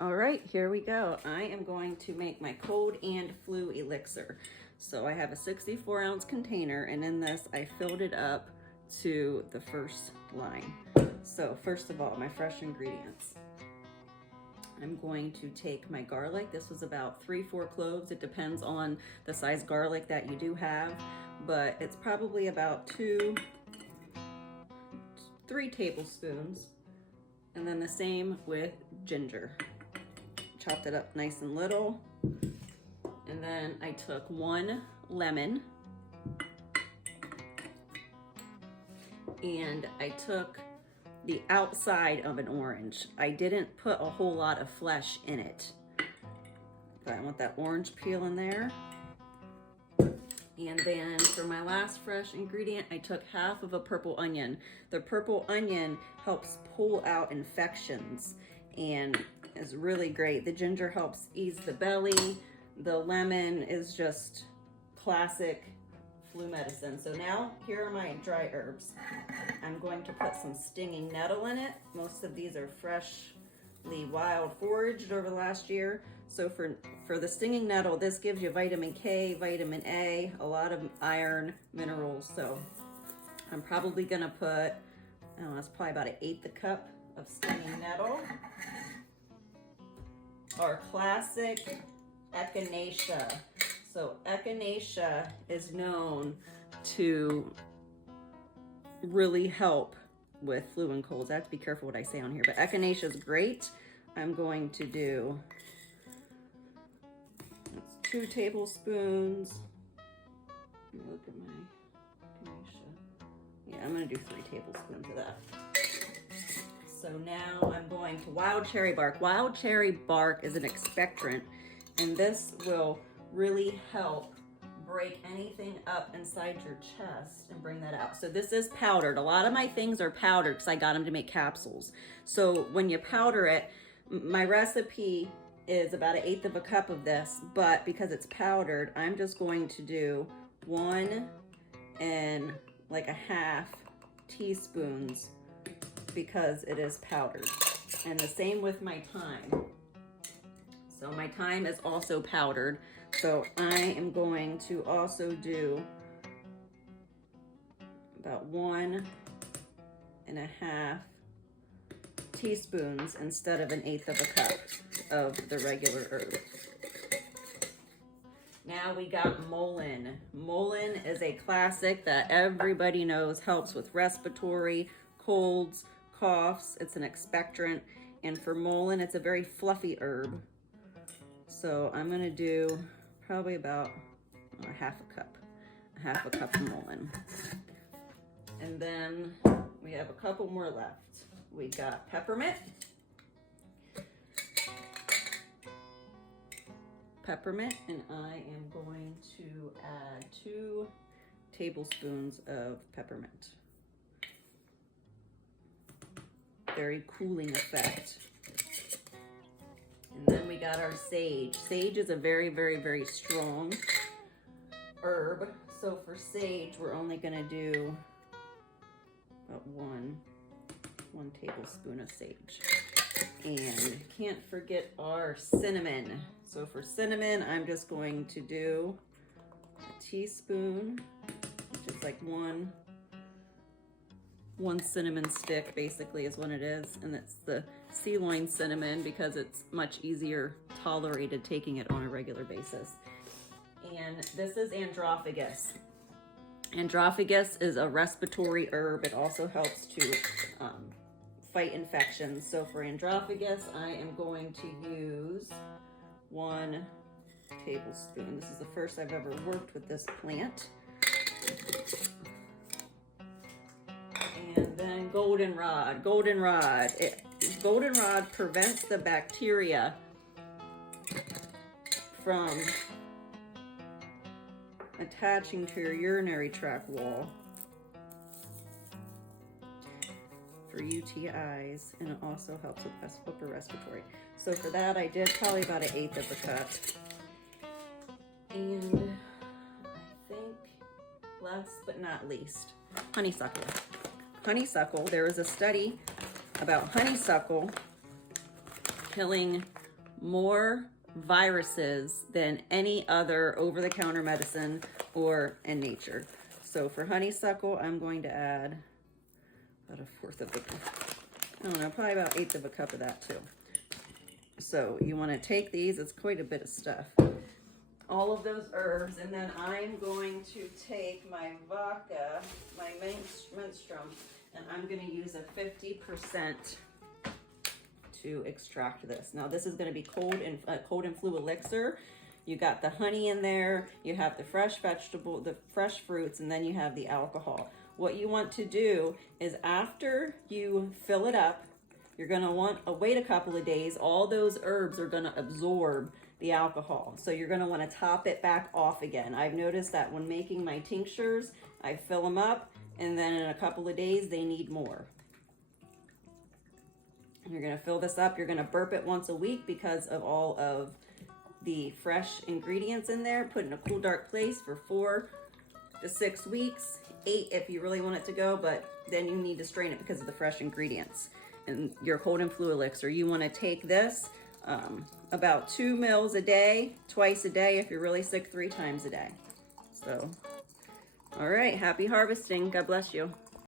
All right, here we go. I am going to make my cold and flu elixir. So I have a 64-ounce container, and in this I filled it up to the first line. So first of all, my fresh ingredients. I'm going to take my garlic. This was about 3-4 cloves. It depends on the size garlic that you do have, but it's probably about 2-3 tablespoons. And then the same with ginger. Chopped it up nice and little. And then I took 1 lemon. And I took the outside of an orange. I didn't put a whole lot of flesh in it, but I want that orange peel in there. And then for my last fresh ingredient, I took half of a purple onion. The purple onion helps pull out infections and is really great. The ginger helps ease the belly. The lemon is just classic flu medicine. So now here are my dry herbs. I'm going to put some stinging nettle in it. Most of these are freshly wild foraged over the last year. So for the stinging nettle, this gives you vitamin K, vitamin A, a lot of iron, minerals. So I'm probably gonna put, I don't know, it's probably about 1/8 cup of stinging nettle. Our classic echinacea. So echinacea is known to really help with flu and colds. I have to be careful what I say on here, but echinacea is great. I'm going to do 2 tablespoons. Let me look at my echinacea. Yeah, I'm gonna do 3 tablespoons of that. So now I'm going to wild cherry bark. Wild cherry bark is an expectorant, and this will really help break anything up inside your chest and bring that out. So this is powdered. A lot of my things are powdered because I got them to make capsules. So when you powder it, my recipe is about 1/8 cup of this, but because it's powdered, I'm just going to do 1 and like 1/2 teaspoons because it is powdered. And the same with my thyme. So my thyme is also powdered. So I am going to also do about 1 and 1/2 teaspoons instead of 1/8 cup of the regular herb. Now we got mullein. Mullein is a classic that everybody knows helps with respiratory, colds, coughs. It's an expectorant. And for mullein, it's a very fluffy herb. So I'm gonna do probably about 1/2 cup. 1/2 cup of mullein. And then we have a couple more left. We got peppermint. Peppermint, and I am going to add 2 tablespoons of peppermint. Very cooling effect. And then we got our sage. Sage is a very, very, very strong herb. So for sage, we're only gonna do about one tablespoon of sage. And can't forget our cinnamon. So for cinnamon, I'm just going to do a teaspoon, which is like one cinnamon stick basically is what it is. And it's the sea loin cinnamon because it's much easier tolerated taking it on a regular basis. And this is androphagus. Androphagus is a respiratory herb. It also helps to fight infections. So for androphagus, I am going to use 1 tablespoon. This is the first I've ever worked with this plant. And then goldenrod. Goldenrod prevents the bacteria from attaching to your urinary tract wall for UTIs, and it also helps with upper respiratory. So for that, I did probably about 1/8 cup. And I think last but not least, honeysuckle. Honeysuckle, there was a study about honeysuckle killing more viruses than any other over-the-counter medicine or in nature. So for honeysuckle, I'm going to add about 1/4 of I don't know, probably about 1/8 of a cup of that too. So you want to take these, it's quite a bit of stuff, all of those herbs, and then I'm going to take my vodka, my menstruum, and I'm going to use a 50% to extract this. Now this is going to be cold and flu elixir. You got the honey in there, you have the fresh vegetable, the fresh fruits, and then you have the alcohol. What you want to do is after you fill it up, you're going to want to wait a couple of days. All those herbs are going to absorb the alcohol. So you're going to want to top it back off again. I've noticed that when making my tinctures, I fill them up and then in a couple of days they need more. You're going to fill this up. You're going to burp it once a week because of all of the fresh ingredients in there. Put in a cool, dark place for 4 to 6 weeks, 8 if you really want it to go, but then you need to strain it because of the fresh ingredients. And your cold and flu elixir, you want to take this about 2 mils a day, twice a day. If you're really sick, 3 times a day. So, all right, happy harvesting. God bless you.